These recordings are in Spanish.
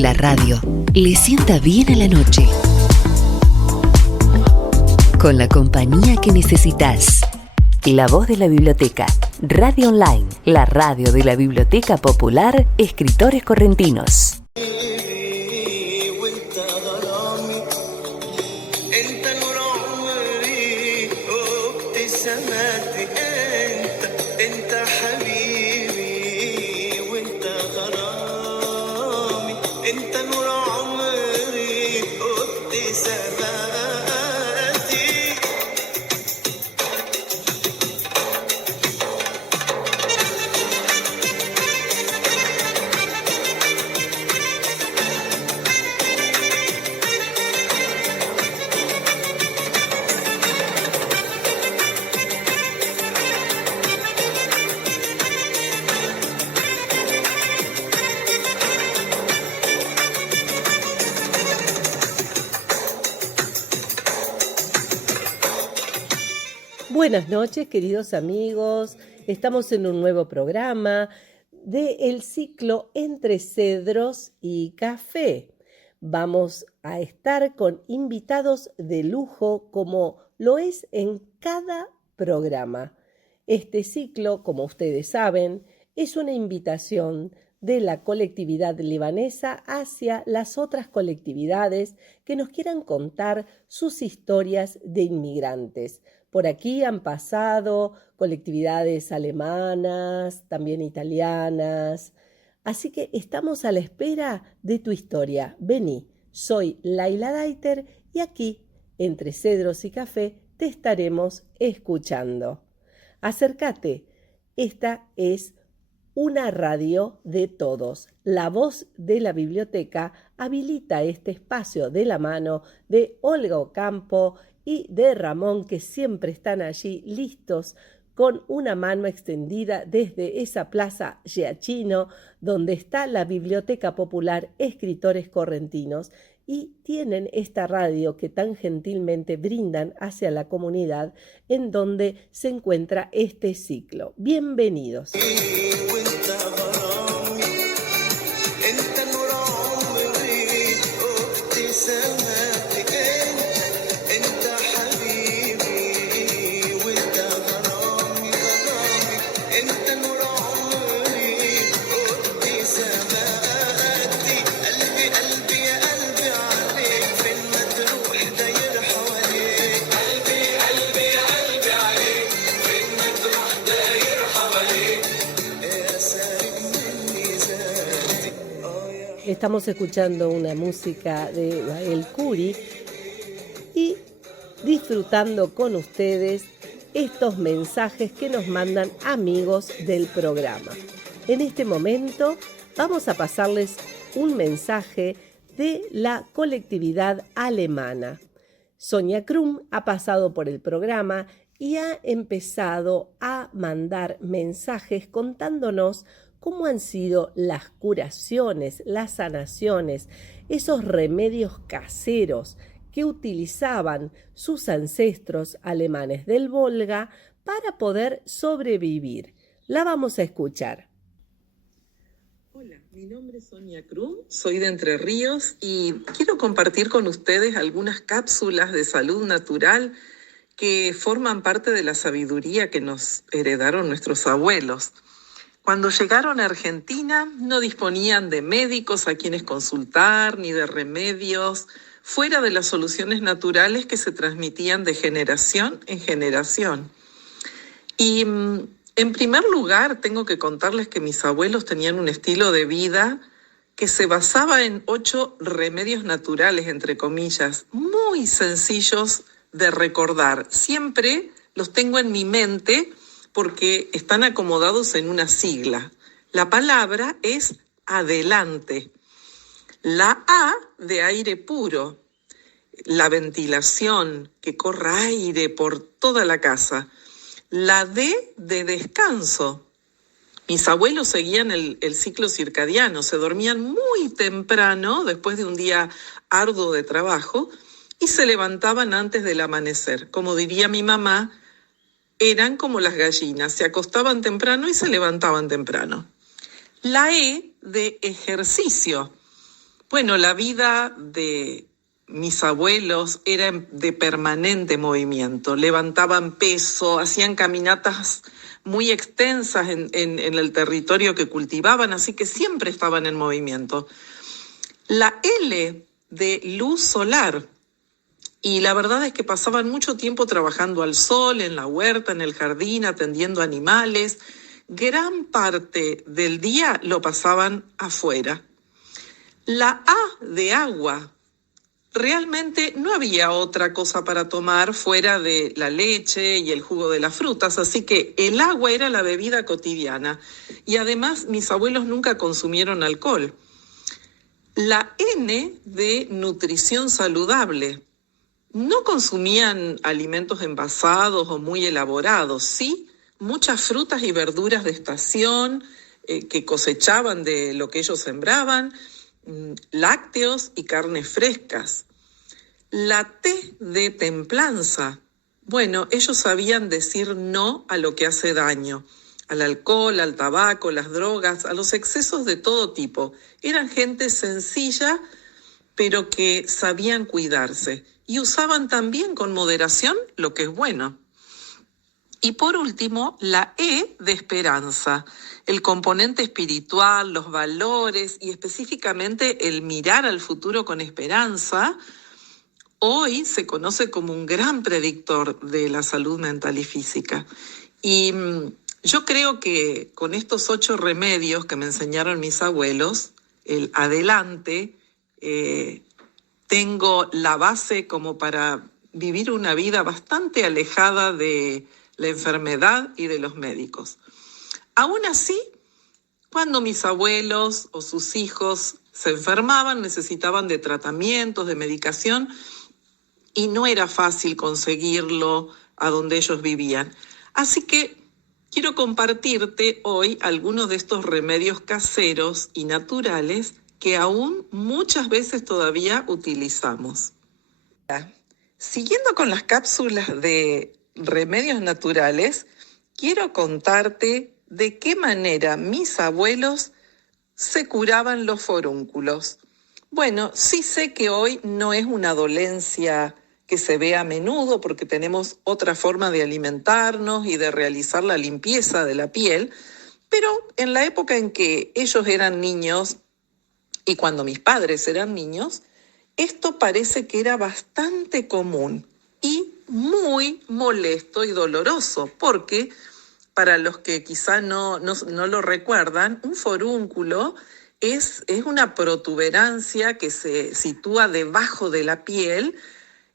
La radio le sienta bien a la noche. Con la compañía que necesitas. La voz de la biblioteca. Radio Online, la radio de la Biblioteca Popular Escritores Correntinos. Buenas noches, queridos amigos. Estamos en un nuevo programa del ciclo Entre Cedros y Café. Vamos a estar con invitados de lujo como lo es en cada programa. Este ciclo, como ustedes saben, es una invitación de la colectividad libanesa hacia las otras colectividades que nos quieran contar sus historias de inmigrantes. Por aquí han pasado colectividades alemanas, también italianas. Así que estamos a la espera de tu historia. Vení, soy Laila Daiter y aquí, entre Cedros y Café, te estaremos escuchando. Acércate, esta es una radio de todos. La voz de la biblioteca habilita este espacio de la mano de Olga Ocampo y de Ramón, que siempre están allí listos con una mano extendida desde esa plaza Giachino, donde está la Biblioteca Popular Escritores Correntinos, y tienen esta radio que tan gentilmente brindan hacia la comunidad en donde se encuentra este ciclo. Bienvenidos. Estamos escuchando una música de Wael Khoury y disfrutando con ustedes estos mensajes que nos mandan amigos del programa. En este momento vamos a pasarles un mensaje de la colectividad alemana. Sonia Krum ha pasado por el programa y ha empezado a mandar mensajes contándonos cómo han sido las curaciones, las sanaciones, esos remedios caseros que utilizaban sus ancestros alemanes del Volga para poder sobrevivir. La vamos a escuchar. Hola, mi nombre es Sonia Krum, soy de Entre Ríos y quiero compartir con ustedes algunas cápsulas de salud natural que forman parte de la sabiduría que nos heredaron nuestros abuelos. Cuando llegaron a Argentina no disponían de médicos a quienes consultar ni de remedios fuera de las soluciones naturales que se transmitían de generación en generación. Y en primer lugar tengo que contarles que mis abuelos tenían un estilo de vida que se basaba en 8 remedios naturales, entre comillas, muy sencillos de recordar. Siempre los tengo en mi mente porque están acomodados en una sigla. La palabra es adelante. La A de aire puro, la ventilación, que corra aire por toda la casa. La D de descanso. Mis abuelos seguían el ciclo circadiano, se dormían muy temprano después de un día arduo de trabajo y se levantaban antes del amanecer. Como diría mi mamá, eran como las gallinas, se acostaban temprano y se levantaban temprano. La E de ejercicio. Bueno, la vida de mis abuelos era de permanente movimiento. Levantaban peso, hacían caminatas muy extensas en el territorio que cultivaban, así que siempre estaban en movimiento. La L de luz solar. Y la verdad es que pasaban mucho tiempo trabajando al sol, en la huerta, en el jardín, atendiendo animales. Gran parte del día lo pasaban afuera. La A de agua. Realmente no había otra cosa para tomar fuera de la leche y el jugo de las frutas, así que el agua era la bebida cotidiana. Y además mis abuelos nunca consumieron alcohol. La N de nutrición saludable. No consumían alimentos envasados o muy elaborados, sí, muchas frutas y verduras de estación que cosechaban de lo que ellos sembraban, lácteos y carnes frescas. La T de templanza. Bueno, ellos sabían decir no a lo que hace daño, al alcohol, al tabaco, las drogas, a los excesos de todo tipo. Eran gente sencilla, pero que sabían cuidarse y usaban también con moderación lo que es bueno. Y por último, la E de esperanza, el componente espiritual, los valores y específicamente el mirar al futuro con esperanza, hoy se conoce como un gran predictor de la salud mental y física. Y yo creo que con estos 8 remedios que me enseñaron mis abuelos, el adelante, tengo la base como para vivir una vida bastante alejada de la enfermedad y de los médicos. Aún así, cuando mis abuelos o sus hijos se enfermaban, necesitaban de tratamientos, de medicación, y no era fácil conseguirlo a donde ellos vivían. Así que quiero compartirte hoy algunos de estos remedios caseros y naturales que aún muchas veces todavía utilizamos. Siguiendo con las cápsulas de remedios naturales, quiero contarte de qué manera mis abuelos se curaban los forúnculos. Bueno, sí sé que hoy no es una dolencia que se ve a menudo porque tenemos otra forma de alimentarnos y de realizar la limpieza de la piel, pero en la época en que ellos eran niños y cuando mis padres eran niños, esto parece que era bastante común y muy molesto y doloroso, porque para los que quizá no lo recuerdan, un forúnculo es una protuberancia que se sitúa debajo de la piel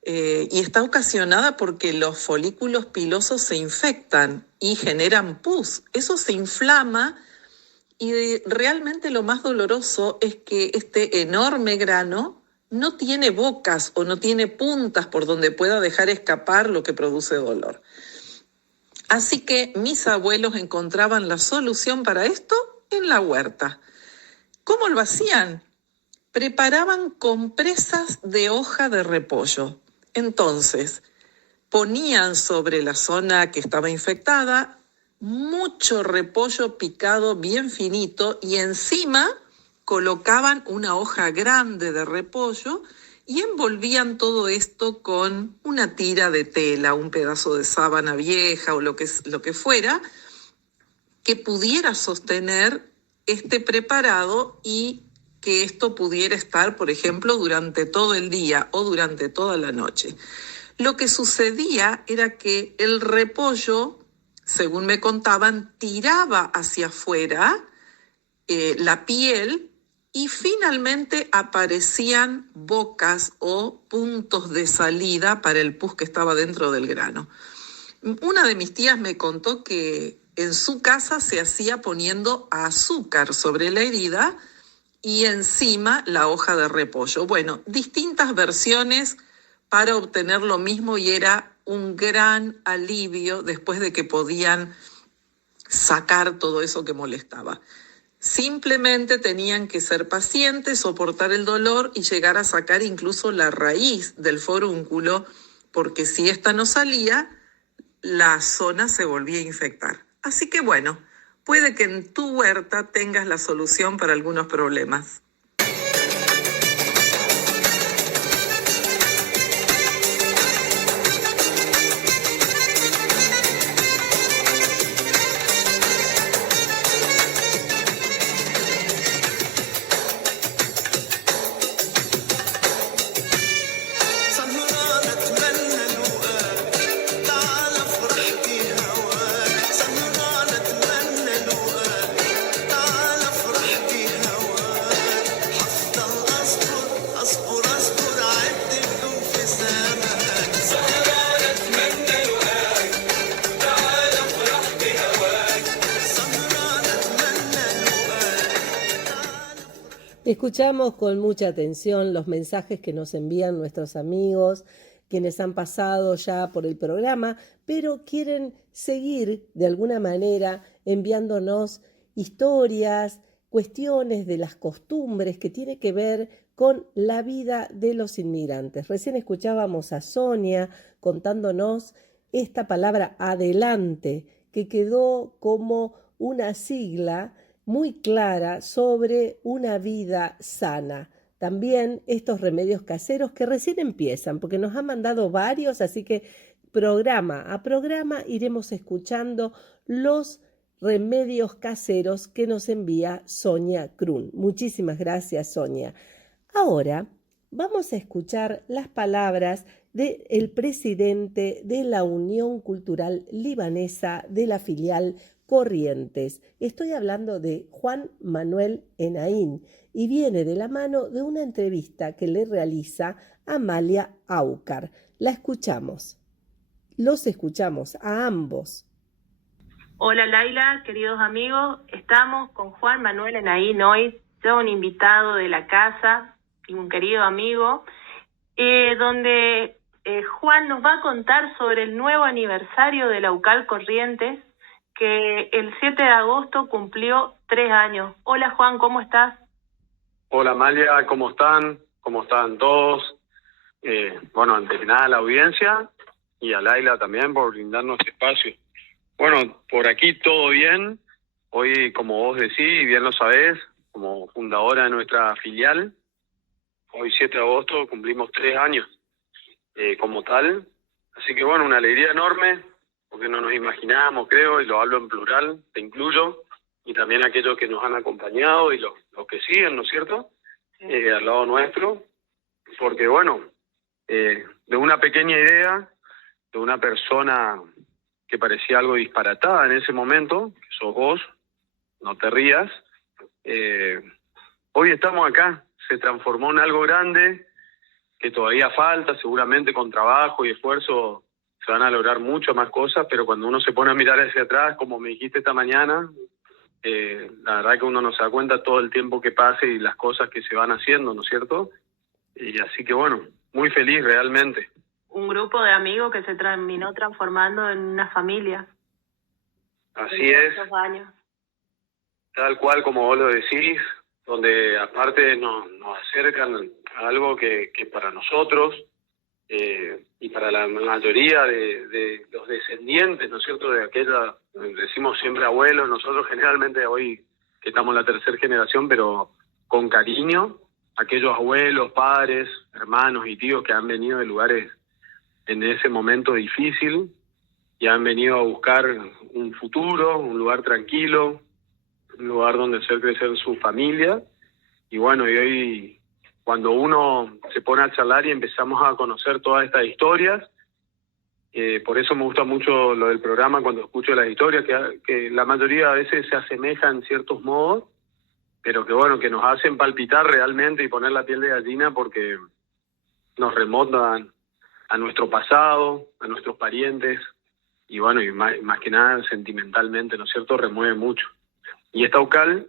y está ocasionada porque los folículos pilosos se infectan y generan pus. Eso se inflama y realmente lo más doloroso es que este enorme grano no tiene bocas o no tiene puntas por donde pueda dejar escapar lo que produce dolor. Así que mis abuelos encontraban la solución para esto en la huerta. ¿Cómo lo hacían? Preparaban compresas de hoja de repollo. Entonces, ponían sobre la zona que estaba infectada mucho repollo picado bien finito y encima colocaban una hoja grande de repollo y envolvían todo esto con una tira de tela, un pedazo de sábana vieja o lo que fuera, que pudiera sostener este preparado y que esto pudiera estar, por ejemplo, durante todo el día o durante toda la noche. Lo que sucedía era que el repollo, según me contaban, tiraba hacia afuera la piel y finalmente aparecían bocas o puntos de salida para el pus que estaba dentro del grano. Una de mis tías me contó que en su casa se hacía poniendo azúcar sobre la herida y encima la hoja de repollo. Bueno, distintas versiones para obtener lo mismo y era un gran alivio después de que podían sacar todo eso que molestaba. Simplemente tenían que ser pacientes, soportar el dolor y llegar a sacar incluso la raíz del forúnculo, porque si esta no salía, la zona se volvía a infectar. Así que bueno, puede que en tu huerta tengas la solución para algunos problemas. Escuchamos con mucha atención los mensajes que nos envían nuestros amigos, quienes han pasado ya por el programa, pero quieren seguir de alguna manera enviándonos historias, cuestiones de las costumbres que tiene que ver con la vida de los inmigrantes. Recién escuchábamos a Sonia contándonos esta palabra adelante, que quedó como una sigla muy clara sobre una vida sana. También estos remedios caseros que recién empiezan, porque nos han mandado varios, así que programa a programa iremos escuchando los remedios caseros que nos envía Sonia Krun. Muchísimas gracias, Sonia. Ahora vamos a escuchar las palabras del presidente de la Unión Cultural Libanesa de la filial Corrientes. Estoy hablando de Juan Manuel Enaín y viene de la mano de una entrevista que le realiza Amalia Aucar. La escuchamos. Los escuchamos a ambos. Hola Laila, queridos amigos, estamos con Juan Manuel Enaín hoy, todo un invitado de la casa y un querido amigo, donde Juan nos va a contar sobre el nuevo aniversario de la UCAL Corrientes, que el 7 de agosto cumplió 3 años. Hola Juan, ¿cómo estás? Hola Amalia, ¿cómo están? ¿Cómo están todos? Bueno, antes que nada la audiencia y a Laila también por brindarnos este espacio. Bueno, por aquí todo bien. Hoy, como vos decís, y bien lo sabés, como fundadora de nuestra filial, hoy 7 de agosto cumplimos 3 años como tal. Así que bueno, una alegría enorme, porque no nos imaginábamos, creo, y lo hablo en plural, te incluyo, y también aquellos que nos han acompañado y los que siguen, ¿no es cierto?, al lado nuestro, porque bueno, de una pequeña idea, de una persona que parecía algo disparatada en ese momento, que sos vos, no te rías, hoy estamos acá, se transformó en algo grande, que todavía falta, seguramente con trabajo y esfuerzo se van a lograr muchas más cosas, pero cuando uno se pone a mirar hacia atrás, como me dijiste esta mañana, la verdad que uno no se da cuenta todo el tiempo que pase y las cosas que se van haciendo, ¿no es cierto? Y así que bueno, muy feliz realmente. Un grupo de amigos que se terminó transformando en una familia. Así es. Años. Tal cual como vos lo decís, donde aparte nos acercan a algo que para nosotros y para la mayoría de los descendientes, ¿no es cierto?, de aquella, decimos siempre abuelos, nosotros generalmente hoy que estamos en la tercera generación, pero con cariño, aquellos abuelos, padres, hermanos y tíos que han venido de lugares en ese momento difícil y han venido a buscar un futuro, un lugar tranquilo, un lugar donde hacer crecer su familia. Y bueno, y hoy cuando uno se pone a charlar y empezamos a conocer todas estas historias, por eso me gusta mucho lo del programa cuando escucho las historias, que la mayoría a veces se asemejan en ciertos modos, pero que bueno, que nos hacen palpitar realmente y poner la piel de gallina porque nos remontan a nuestro pasado, a nuestros parientes, y bueno, y más que nada sentimentalmente, ¿no es cierto?, remueve mucho. Y esta UCAL,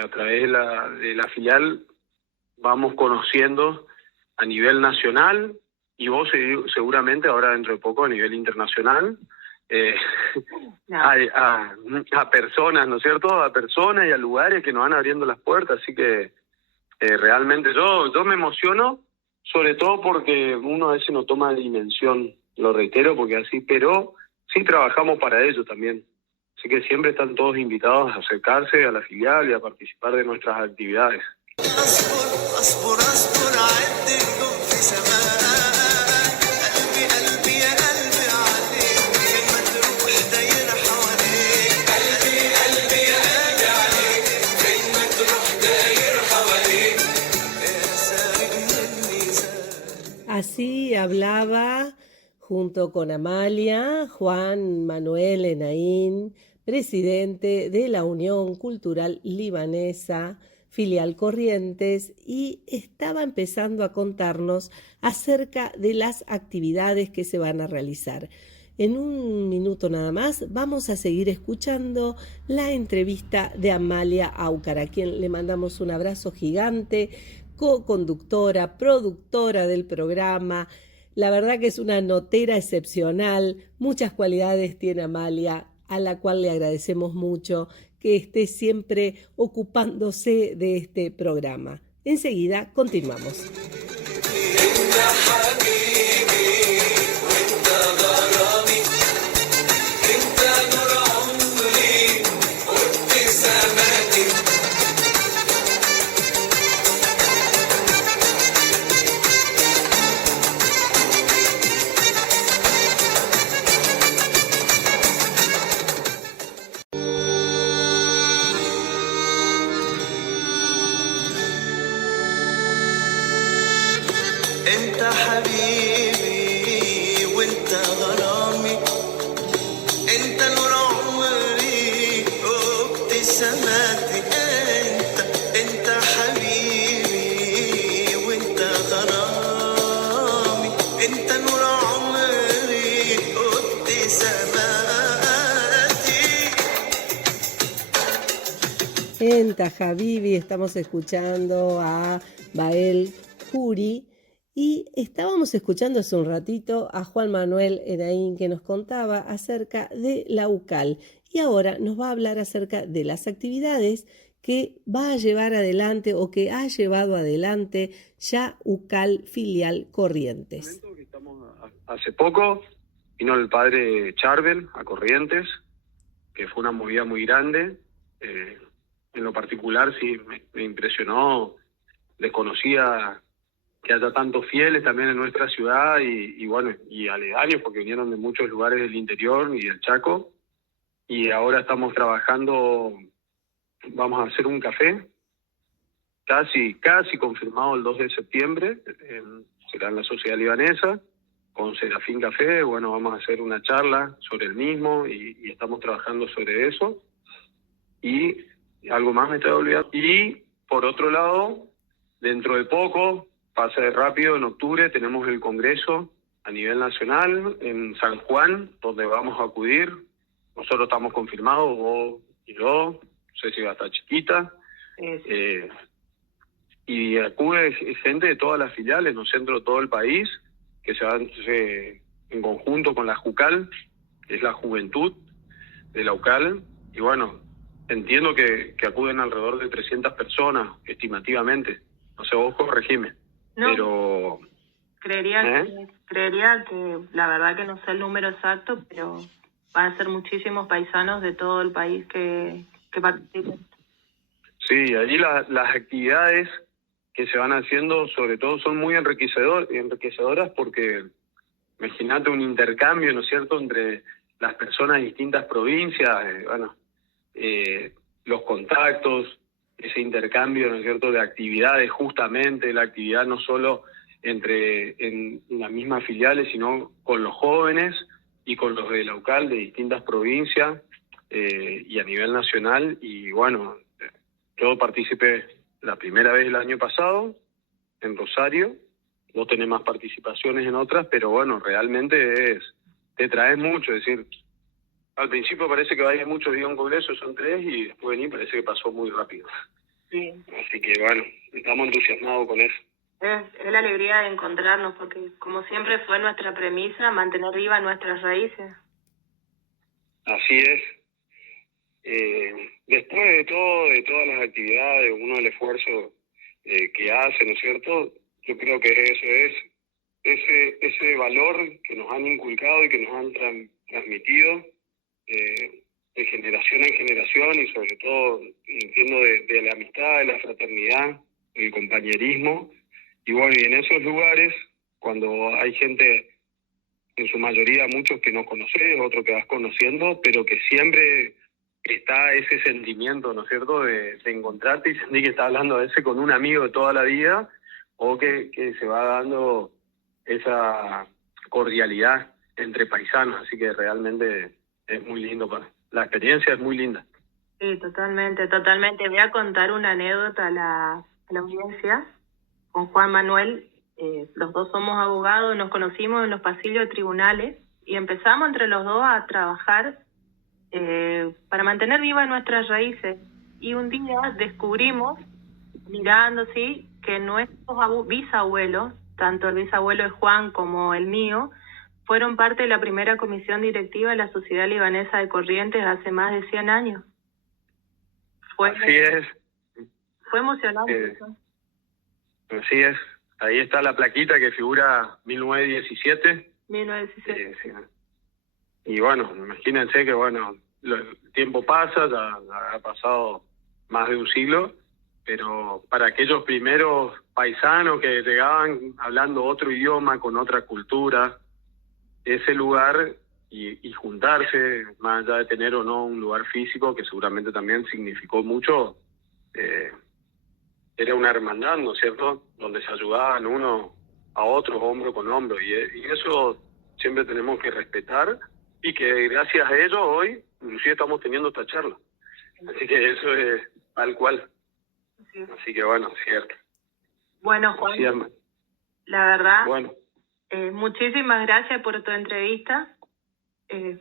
a través de la filial, vamos conociendo a nivel nacional, y vos seguramente ahora dentro de poco a nivel internacional, a personas, ¿no es cierto?, a personas y a lugares que nos van abriendo las puertas, así que realmente yo me emociono, sobre todo porque uno a veces no toma dimensión, lo reitero, porque así, pero sí trabajamos para ello también. Así que siempre están todos invitados a acercarse a la filial y a participar de nuestras actividades. Así hablaba junto con Amalia, Juan Manuel Enaín, presidente de la Unión Cultural Libanesa, filial Corrientes, y estaba empezando a contarnos acerca de las actividades que se van a realizar. En un minuto nada más vamos a seguir escuchando la entrevista de Amalia Áucar, a quien le mandamos un abrazo gigante, co-conductora, productora del programa. La verdad que es una notera excepcional, muchas cualidades tiene Amalia, a la cual le agradecemos mucho que esté siempre ocupándose de este programa. Enseguida continuamos. En Tajabibi estamos escuchando a Bael Juri y estábamos escuchando hace un ratito a Juan Manuel Enaín, que nos contaba acerca de la UCAL, y ahora nos va a hablar acerca de las actividades que va a llevar adelante o que ha llevado adelante ya UCAL Filial Corrientes. Hace poco vino el padre Charbel a Corrientes, que fue una movida muy grande. En lo particular sí me impresionó, desconocía que haya tantos fieles también en nuestra ciudad y bueno, y aledaños, porque vinieron de muchos lugares del interior y del Chaco, y ahora estamos trabajando, vamos a hacer un café, casi confirmado el 2 de septiembre, será en la Sociedad Libanesa, con Serafín Café. Bueno, vamos a hacer una charla sobre el mismo y estamos trabajando sobre eso. Y algo más me estoy olvidando. Y por otro lado, dentro de poco, pasa de rápido, en octubre tenemos el congreso a nivel nacional en San Juan, donde vamos a acudir. Nosotros estamos confirmados, vos y yo, no sé si va a estar chiquita. Y acude gente de todas las filiales, los centros de todo el país, que se van en conjunto con la JUCAL, que es la juventud de la UCAL. Y bueno, entiendo que acuden alrededor de 300 personas, estimativamente. No sé, vos corregime. No, pero creería que la verdad que no sé el número exacto, pero van a ser muchísimos paisanos de todo el país que participen. Sí, allí las actividades que se van haciendo, sobre todo, son muy enriquecedoras, porque imagínate un intercambio, ¿no es cierto?, entre las personas de distintas provincias, los contactos, ese intercambio, ¿no es cierto?, de actividades, justamente la actividad no solo en las mismas filiales, sino con los jóvenes y con los de la UCAL de distintas provincias y a nivel nacional. Y bueno, yo participé la primera vez el año pasado en Rosario, no tenés más participaciones en otras, pero bueno, realmente te traes mucho, es decir, al principio parece que va a ir muchos días a un congreso, son 3, y después venir parece que pasó muy rápido. Sí. Así que bueno, estamos entusiasmados con eso. Es la alegría de encontrarnos, porque como siempre fue nuestra premisa, mantener vivas nuestras raíces. Así es. Después de todas las actividades, uno el esfuerzo que hace, ¿no es cierto? Yo creo que eso es ese valor que nos han inculcado y que nos han transmitido de generación en generación, y sobre todo entiendo de la amistad, de la fraternidad, del compañerismo. Y bueno, y en esos lugares, cuando hay gente, en su mayoría muchos que no conoces, otros que vas conociendo, pero que siempre está ese sentimiento, ¿no es cierto?, de encontrarte y sentir que estás hablando a veces con un amigo de toda la vida, o que se va dando esa cordialidad entre paisanos. Así que realmente es muy lindo, la experiencia es muy linda. Sí, totalmente. Voy a contar una anécdota a la audiencia con Juan Manuel. Los dos somos abogados, nos conocimos en los pasillos de tribunales y empezamos entre los dos a trabajar para mantener vivas nuestras raíces. Y un día descubrimos, mirando, ¿sí?, que nuestros bisabuelos, tanto el bisabuelo de Juan como el mío, fueron parte de la primera comisión directiva de la Sociedad Libanesa de Corrientes hace más de 100 años. Así es. Fue emocionante eso. Así es. Ahí está la plaquita que figura 1917. 1917. Sí. Y bueno, imagínense que el tiempo pasa, ya ha pasado más de un siglo, pero para aquellos primeros paisanos que llegaban hablando otro idioma, con otra cultura, ese lugar y juntarse, más allá de tener o no un lugar físico, que seguramente también significó mucho, era una hermandad, ¿no es cierto?, donde se ayudaban uno a otro, hombro con hombro, y eso siempre tenemos que respetar, y que gracias a ello hoy inclusive estamos teniendo esta charla. Así que eso es tal cual. Así que bueno, cierto. Bueno, Juan, sí, la verdad, bueno, muchísimas gracias por tu entrevista.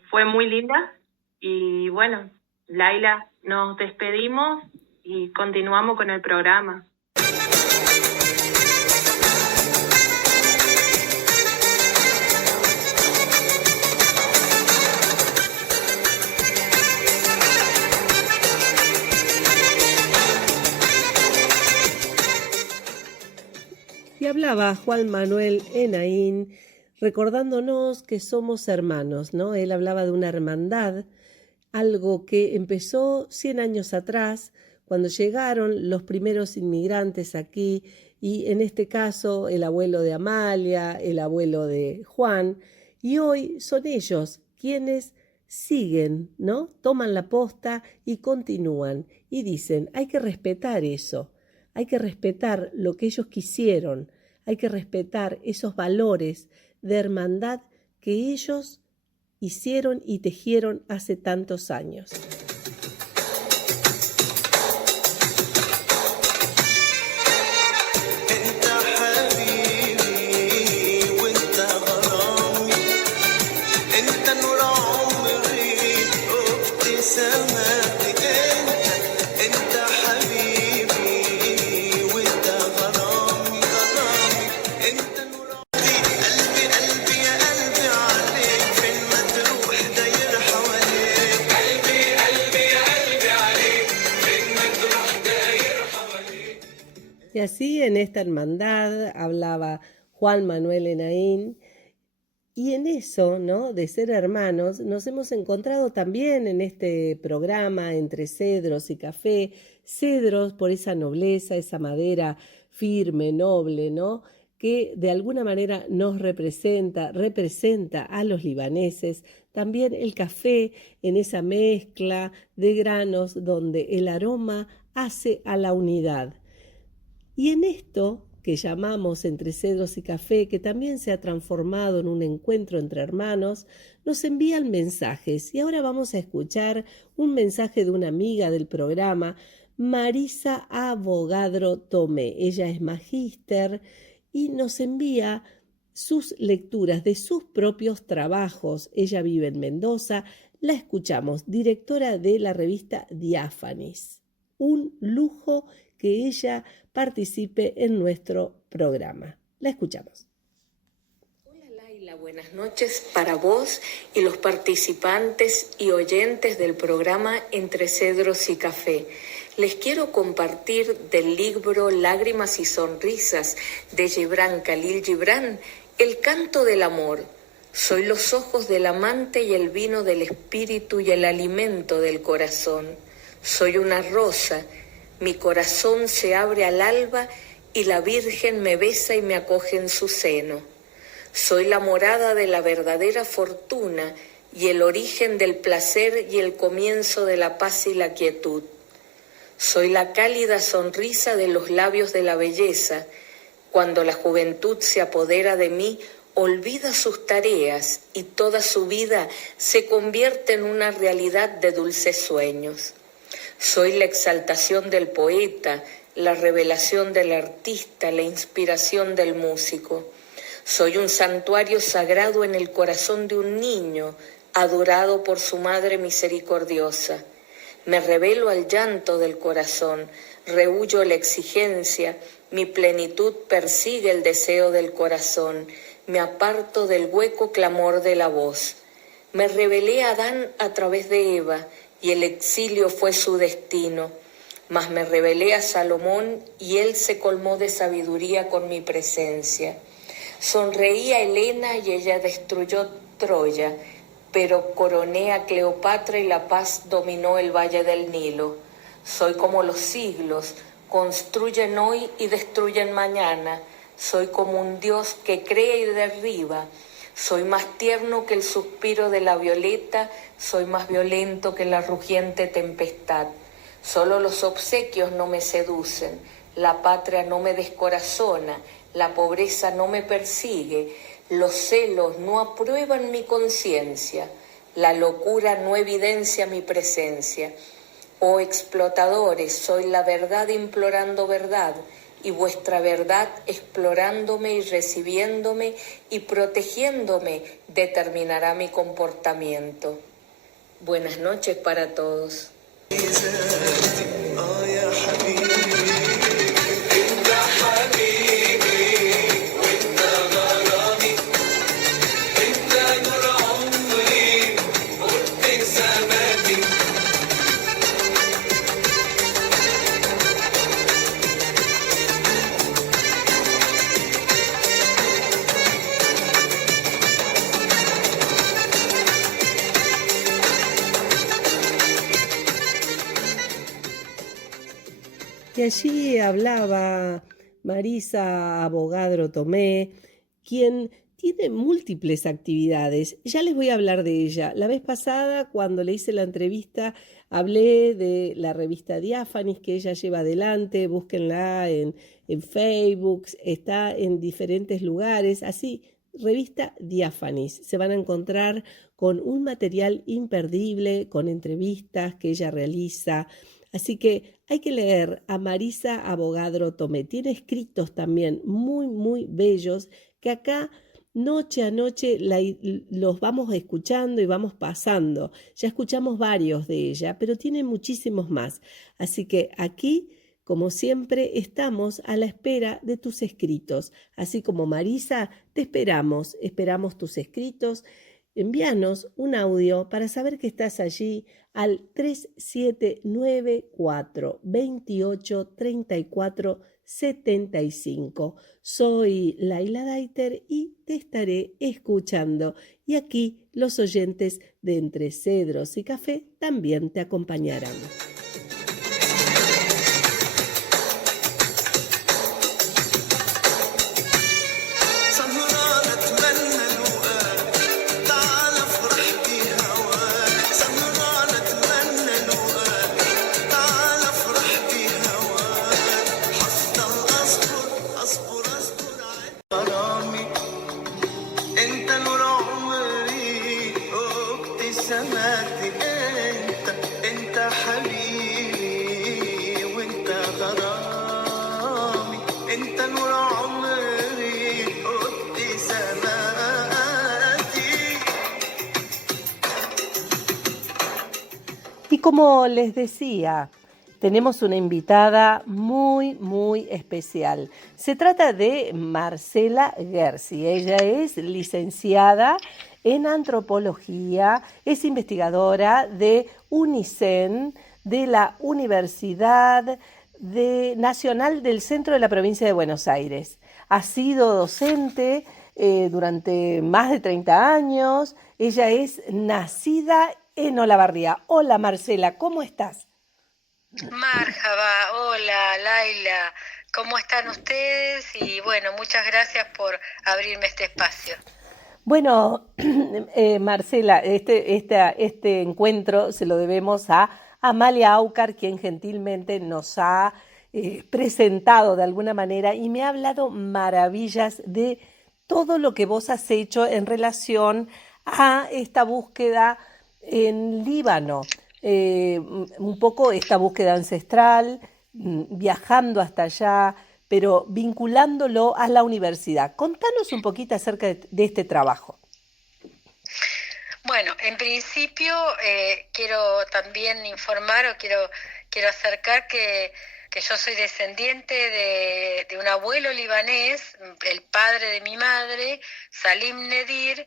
Fue muy linda. Y bueno, Laila, nos despedimos y continuamos con el programa. Y hablaba Juan Manuel Enaín, recordándonos que somos hermanos, ¿no? Él hablaba de una hermandad, algo que empezó 100 años atrás, cuando llegaron los primeros inmigrantes aquí, y en este caso el abuelo de Amalia, el abuelo de Juan, y hoy son ellos quienes siguen, ¿no? Toman la posta y continúan, y dicen, hay que respetar eso. Hay que respetar lo que ellos quisieron, hay que respetar esos valores de hermandad que ellos hicieron y tejieron hace tantos años. Y así en esta hermandad hablaba Juan Manuel Enaín, y en eso, ¿no?, de ser hermanos, nos hemos encontrado también en este programa Entre Cedros y Café. Cedros por esa nobleza, esa madera firme, noble, ¿no?, que de alguna manera nos representa a los libaneses. También el café en esa mezcla de granos donde el aroma hace a la unidad. Y en esto que llamamos Entre Cedros y Café, que también se ha transformado en un encuentro entre hermanos, nos envían mensajes. Y ahora vamos a escuchar un mensaje de una amiga del programa, Marisa Abogadro Tomé. Ella es magíster y nos envía sus lecturas de sus propios trabajos. Ella vive en Mendoza. La escuchamos, directora de la revista Diáfanis. Un lujo que ella participe en nuestro programa. La escuchamos. Hola Laila, buenas noches para vos y los participantes y oyentes del programa Entre Cedros y Café. Les quiero compartir del libro Lágrimas y Sonrisas de Gibran Khalil Gibran, El canto del amor. Soy los ojos del amante y el vino del espíritu y el alimento del corazón. Soy una rosa. Mi corazón se abre al alba y la Virgen me besa y me acoge en su seno. Soy la morada de la verdadera fortuna y el origen del placer y el comienzo de la paz y la quietud. Soy la cálida sonrisa de los labios de la belleza. Cuando la juventud se apodera de mí, olvida sus tareas y toda su vida se convierte en una realidad de dulces sueños. Soy la exaltación del poeta, la revelación del artista, la inspiración del músico. Soy un santuario sagrado en el corazón de un niño, adorado por su madre misericordiosa. Me revelo al llanto del corazón, rehuyo la exigencia, mi plenitud persigue el deseo del corazón, me aparto del hueco clamor de la voz. Me revelé a Adán a través de Eva, y el exilio fue su destino. Mas me revelé a Salomón, y él se colmó de sabiduría con mi presencia. Sonreí a Helena, y ella destruyó Troya, pero coroné a Cleopatra, y la paz dominó el valle del Nilo. Soy como los siglos, construyen hoy y destruyen mañana. Soy como un Dios que cree y derriba. Soy más tierno que el suspiro de la violeta, soy más violento que la rugiente tempestad. Solo los obsequios no me seducen, la patria no me descorazona, la pobreza no me persigue, los celos no aprueban mi conciencia, la locura no evidencia mi presencia. Oh explotadores, soy la verdad implorando verdad, y vuestra verdad explorándome y recibiéndome y protegiéndome determinará mi comportamiento. Buenas noches para todos. Y allí hablaba Marisa Abogadro Tomé, quien tiene múltiples actividades. Ya les voy a hablar de ella. La vez pasada, cuando le hice la entrevista, hablé de la revista Diáfanis que ella lleva adelante. Búsquenla en Facebook, está en diferentes lugares. Así, revista Diáfanis. Se van a encontrar con un material imperdible, con entrevistas que ella realiza. Así que hay que leer a Marisa Abogadro Tomé. Tiene escritos también muy, muy bellos que acá noche a noche los vamos escuchando y vamos pasando. Ya escuchamos varios de ella, pero tiene muchísimos más. Así que aquí, como siempre, estamos a la espera de tus escritos. Así como Marisa, te esperamos tus escritos. Envíanos un audio para saber que estás allí al 3794 28 34 75. Soy Laila Daiter y te estaré escuchando. Y aquí los oyentes de Entre Cedros y Café también te acompañarán. Y como les decía, tenemos una invitada muy, muy especial. Se trata de Marcela Gersi. Ella es licenciada en antropología, es investigadora de UNICEN, de la Universidad Nacional del Centro de la Provincia de Buenos Aires. Ha sido docente durante más de 30 años. Ella es nacida en Olavarría. Hola Marcela, ¿cómo estás? Marhaba, hola Laila, ¿cómo están ustedes? Y bueno, muchas gracias por abrirme este espacio. Bueno, Marcela, este encuentro se lo debemos a Amalia Aucar, quien gentilmente nos ha presentado de alguna manera y me ha hablado maravillas de todo lo que vos has hecho en relación a esta búsqueda en Líbano, un poco esta búsqueda ancestral, viajando hasta allá, pero vinculándolo a la universidad. Contanos un poquito acerca de este trabajo. Bueno, en principio quiero también informar o quiero acercar que yo soy descendiente de un abuelo libanés, el padre de mi madre, Salim Nedir,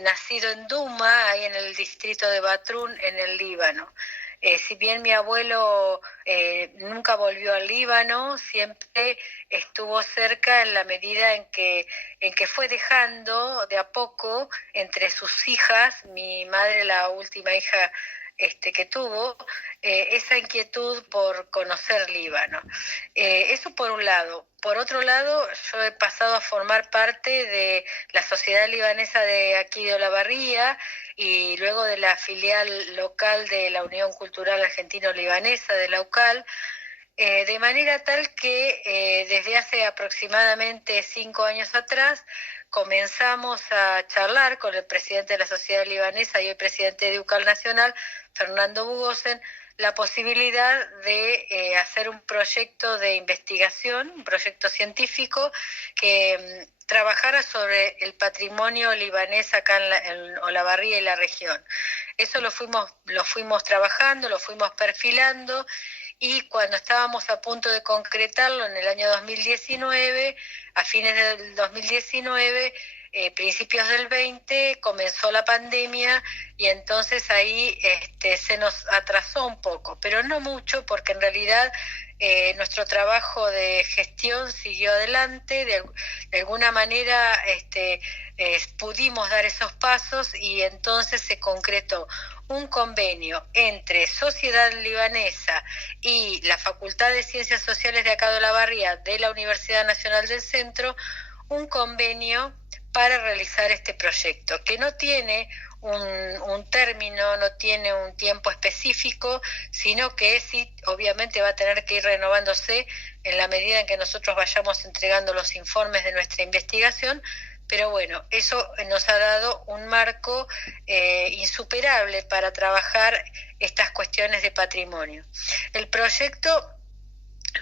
nacido en Duma, ahí en el distrito de Batrún, en el Líbano. Si bien mi abuelo nunca volvió al Líbano, siempre estuvo cerca en la medida en que fue dejando de a poco entre sus hijas, mi madre la última hija que tuvo, esa inquietud por conocer Líbano. Eso por un lado. Por otro lado, yo he pasado a formar parte de la Sociedad Libanesa de aquí de Olavarría y luego de la filial local de la Unión Cultural Argentino-Libanesa de la UCAL, de manera tal que desde hace aproximadamente 5 años atrás comenzamos a charlar con el presidente de la Sociedad Libanesa y hoy presidente de UCAL Nacional, Fernando Bugosen, la posibilidad de hacer un proyecto de investigación, un proyecto científico que trabajara sobre el patrimonio libanés acá en Olavarría y la región. Eso lo fuimos trabajando, lo fuimos perfilando, y cuando estábamos a punto de concretarlo en el año 2019, a fines del 2019, principios del 20, comenzó la pandemia y entonces ahí se nos atrasó un poco, pero no mucho, porque en realidad nuestro trabajo de gestión siguió adelante. De alguna manera pudimos dar esos pasos y entonces se concretó un convenio entre Sociedad Libanesa y la Facultad de Ciencias Sociales de acá de Olavarría de la Universidad Nacional del Centro, un convenio para realizar este proyecto, que no tiene un término, no tiene un tiempo específico, sino que sí, obviamente va a tener que ir renovándose en la medida en que nosotros vayamos entregando los informes de nuestra investigación. Pero bueno, eso nos ha dado un marco insuperable para trabajar estas cuestiones de patrimonio. El proyecto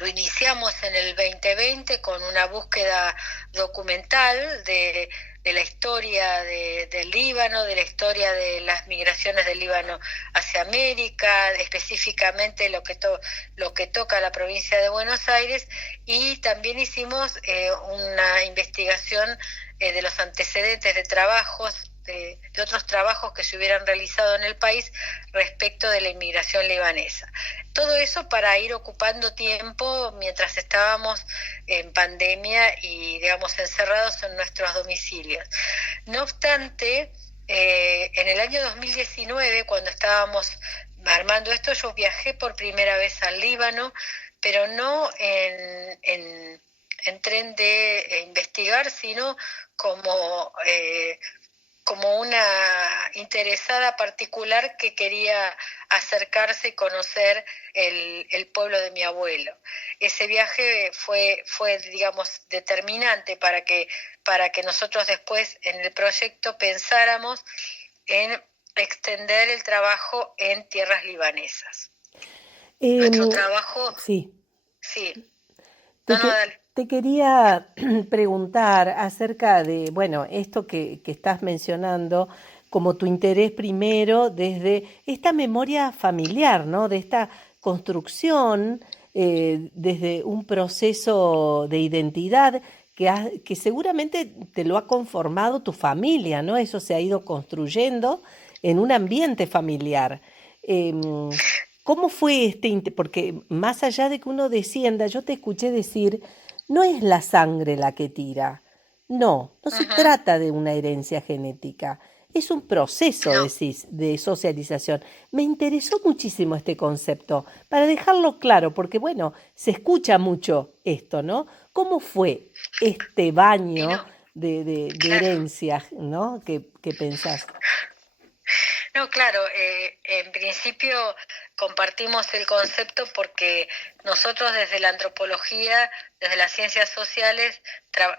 lo iniciamos en el 2020 con una búsqueda documental de la historia del Líbano, de la historia de las migraciones del Líbano hacia América, específicamente lo que toca a la provincia de Buenos Aires, y también hicimos una investigación de los antecedentes de trabajos, de otros trabajos que se hubieran realizado en el país respecto de la inmigración libanesa. Todo eso para ir ocupando tiempo mientras estábamos en pandemia y, digamos, encerrados en nuestros domicilios. No obstante, en el año 2019, cuando estábamos armando esto, yo viajé por primera vez al Líbano, pero no en tren de investigar, sino como una interesada particular que quería acercarse y conocer el pueblo de mi abuelo. Ese viaje fue digamos, determinante para que nosotros después en el proyecto pensáramos en extender el trabajo en tierras libanesas. Nuestro trabajo... Sí. Dale. Te quería preguntar acerca de, bueno, esto que estás mencionando, como tu interés primero desde esta memoria familiar, ¿no? De esta construcción, desde un proceso de identidad que seguramente te lo ha conformado tu familia, ¿no? Eso se ha ido construyendo en un ambiente familiar. ¿Cómo fue porque más allá de que uno descienda, yo te escuché decir, no es la sangre la que tira, no se trata de una herencia genética, es un proceso, decís, de socialización. Me interesó muchísimo este concepto, para dejarlo claro, porque bueno, se escucha mucho esto, ¿no? ¿Cómo fue este baño de herencia, ¿no? que pensás? No, claro, en principio compartimos el concepto porque nosotros desde la antropología, desde las ciencias sociales,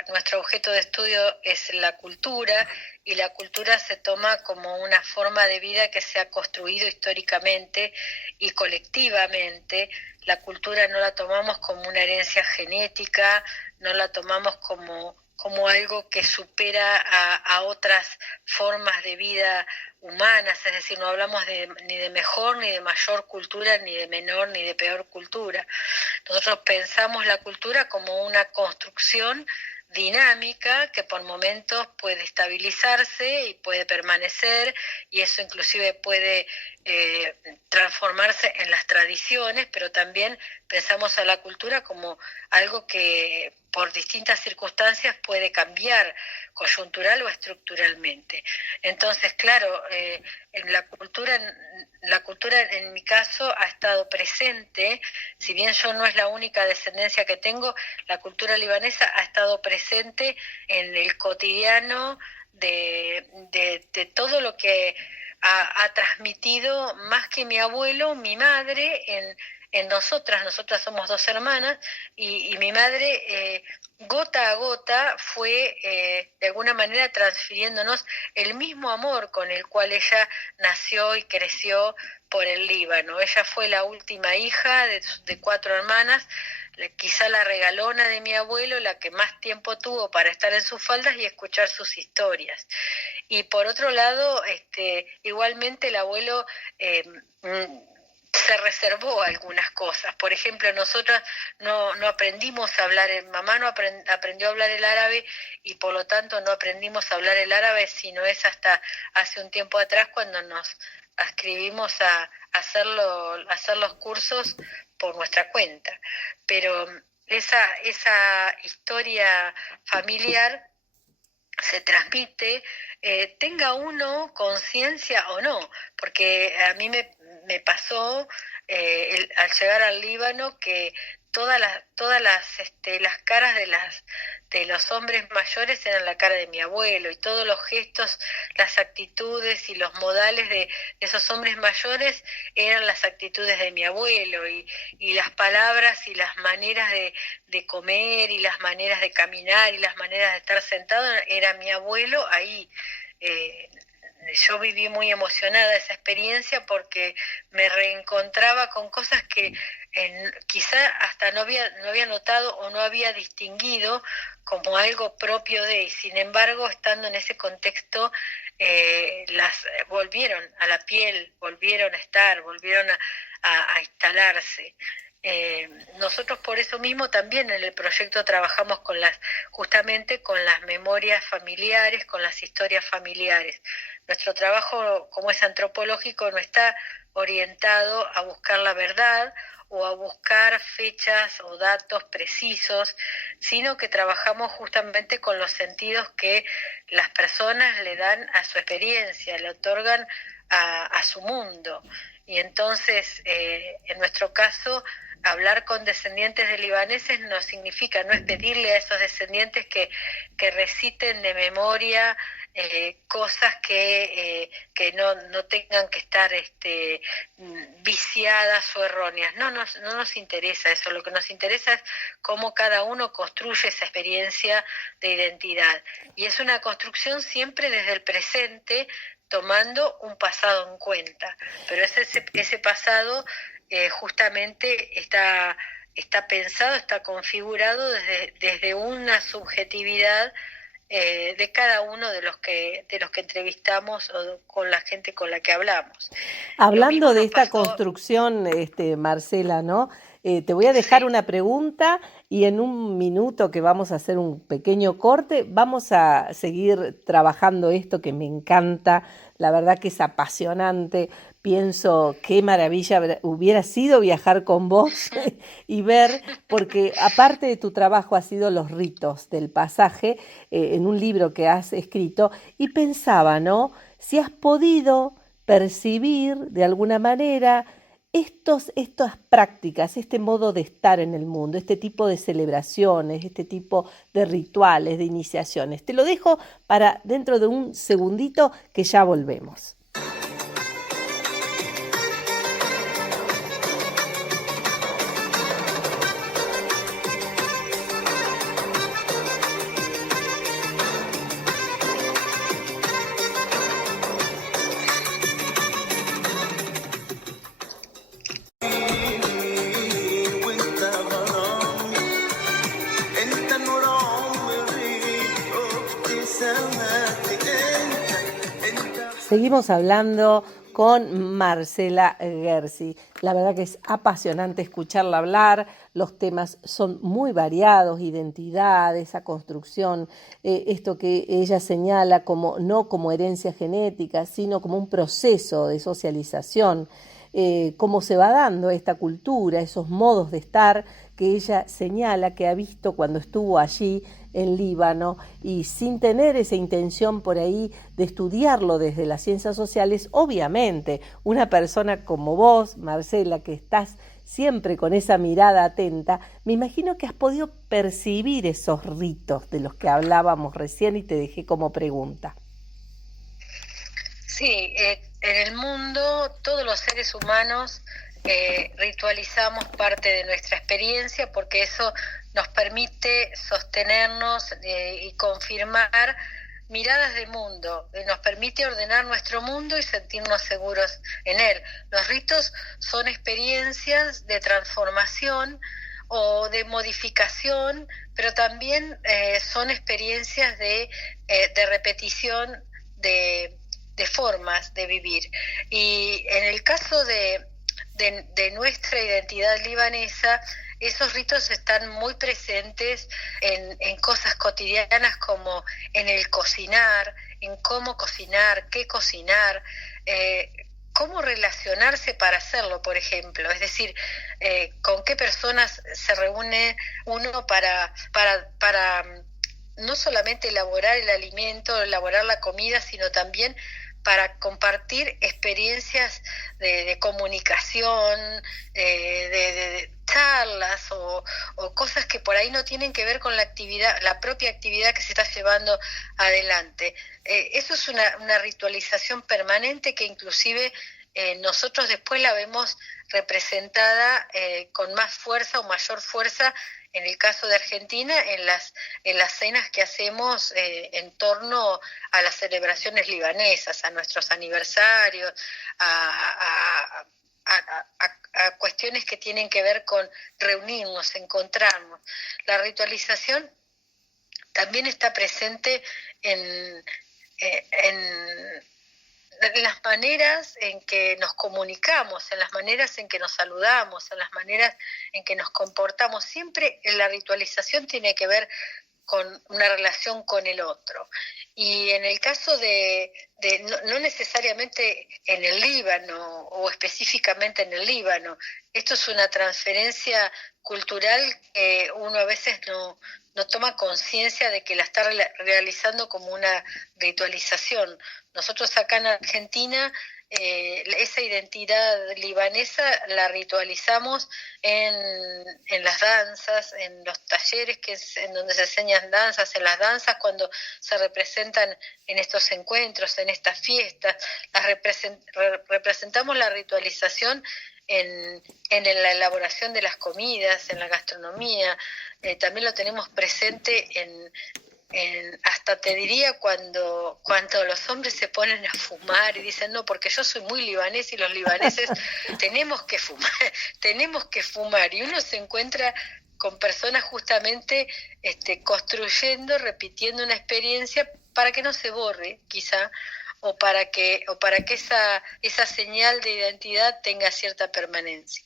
nuestro objeto de estudio es la cultura, y la cultura se toma como una forma de vida que se ha construido históricamente y colectivamente. La cultura no la tomamos como una herencia genética, no la tomamos como algo que supera a otras formas de vida humanas, es decir, no hablamos ni de mejor ni de mayor cultura, ni de menor ni de peor cultura. Nosotros pensamos la cultura como una construcción dinámica que por momentos puede estabilizarse y puede permanecer, y eso inclusive puede transformarse en las tradiciones, pero también pensamos a la cultura como algo que por distintas circunstancias puede cambiar coyuntural o estructuralmente. Entonces, claro, en la cultura en mi caso ha estado presente, si bien yo no es la única descendencia que tengo, la cultura libanesa ha estado presente en el cotidiano de todo lo que ha transmitido, más que mi abuelo, mi madre, en nosotras somos 2 hermanas, y mi madre gota a gota fue de alguna manera transfiriéndonos el mismo amor con el cual ella nació y creció por el Líbano. Ella fue la última hija de 4 hermanas, quizá la regalona de mi abuelo, la que más tiempo tuvo para estar en sus faldas y escuchar sus historias. Y por otro lado, igualmente el abuelo se reservó algunas cosas. Por ejemplo, nosotras no aprendimos a hablar, mamá no aprendió a hablar el árabe, y por lo tanto no aprendimos a hablar el árabe, sino es hasta hace un tiempo atrás cuando nos adscribimos a hacer los cursos por nuestra cuenta. Pero esa historia familiar se transmite, tenga uno conciencia o no, porque a mí me pasó al llegar al Líbano que todas las caras de los hombres mayores eran la cara de mi abuelo, y todos los gestos, las actitudes y los modales de esos hombres mayores eran las actitudes de mi abuelo, y las palabras y las maneras de comer y las maneras de caminar y las maneras de estar sentado era mi abuelo ahí. Yo viví muy emocionada esa experiencia porque me reencontraba con cosas que quizá hasta no había notado o no había distinguido como algo propio de, y sin embargo, estando en ese contexto, las volvieron a la piel, volvieron a estar, volvieron a instalarse. Nosotros por eso mismo también en el proyecto trabajamos justamente con las memorias familiares, con las historias familiares. Nuestro trabajo, como es antropológico, no está orientado a buscar la verdad o a buscar fechas o datos precisos, sino que trabajamos justamente con los sentidos que las personas le dan a su experiencia, le otorgan a su mundo. Y entonces, en nuestro caso, hablar con descendientes de libaneses no es pedirle a esos descendientes que reciten de memoria cosas que no tengan que estar viciadas o erróneas. No nos interesa eso. Lo que nos interesa es cómo cada uno construye esa experiencia de identidad. Y es una construcción siempre desde el presente, tomando un pasado en cuenta. Pero ese pasado justamente está pensado, está configurado desde una subjetividad de cada uno de los que entrevistamos o con la gente con la que hablamos. Hablando de esta construcción, Marcela, ¿no? Te voy a dejar una pregunta, y en un minuto que vamos a hacer un pequeño corte, vamos a seguir trabajando esto que me encanta. La verdad que es apasionante. Pienso qué maravilla hubiera sido viajar con vos y ver, porque aparte de tu trabajo ha sido los ritos del pasaje en un libro que has escrito, y pensaba, ¿no? Si has podido percibir de alguna manera estas prácticas, este modo de estar en el mundo, este tipo de celebraciones, este tipo de rituales, de iniciaciones. Te lo dejo para dentro de un segundito, que ya volvemos. Seguimos hablando con Marcela Gersi. La verdad que es apasionante escucharla hablar, los temas son muy variados, identidad, esa construcción, esto que ella señala como no como herencia genética, sino como un proceso de socialización, cómo se va dando esta cultura, esos modos de estar que ella señala que ha visto cuando estuvo allí en Líbano y sin tener esa intención por ahí de estudiarlo desde las ciencias sociales, obviamente una persona como vos, Marcela, que estás siempre con esa mirada atenta, me imagino que has podido percibir esos ritos de los que hablábamos recién y te dejé como pregunta. Sí, en el mundo todos los seres humanos ritualizamos parte de nuestra experiencia porque eso nos permite sostenernos y confirmar miradas de mundo, nos permite ordenar nuestro mundo y sentirnos seguros en él. Los ritos son experiencias de transformación o de modificación, pero también son experiencias de repetición de formas de vivir. Y en el caso de nuestra identidad libanesa, esos ritos están muy presentes en cosas cotidianas como en el cocinar, en cómo cocinar, qué cocinar, cómo relacionarse para hacerlo, por ejemplo. Es decir, con qué personas se reúne uno para no solamente elaborar el alimento, elaborar la comida, sino también para compartir experiencias de comunicación, de charlas o cosas que por ahí no tienen que ver con la actividad, la propia actividad que se está llevando adelante. Eso es una ritualización permanente que inclusive nosotros después la vemos representada con más fuerza o mayor fuerza en el caso de Argentina, en las cenas que hacemos en torno a las celebraciones libanesas, a nuestros aniversarios, a cuestiones que tienen que ver con reunirnos, encontrarnos. La ritualización también está presente en las maneras en que nos comunicamos, en las maneras en que nos saludamos, en las maneras en que nos comportamos. Siempre la ritualización tiene que ver con una relación con el otro. Y en el caso de no necesariamente en el Líbano o específicamente en el Líbano, esto es una transferencia cultural que uno a veces no toma conciencia de que la está realizando como una ritualización. Nosotros acá en Argentina esa identidad libanesa la ritualizamos en las danzas, en los talleres en donde se enseñan danzas, en las danzas cuando se representan en estos encuentros, en estas fiestas, representamos la ritualización en la elaboración de las comidas, en la gastronomía, también lo tenemos presente hasta te diría cuando los hombres se ponen a fumar y dicen no, porque yo soy muy libanés y los libaneses tenemos que fumar y uno se encuentra con personas justamente construyendo, repitiendo una experiencia para que no se borre quizá o para que esa señal de identidad tenga cierta permanencia.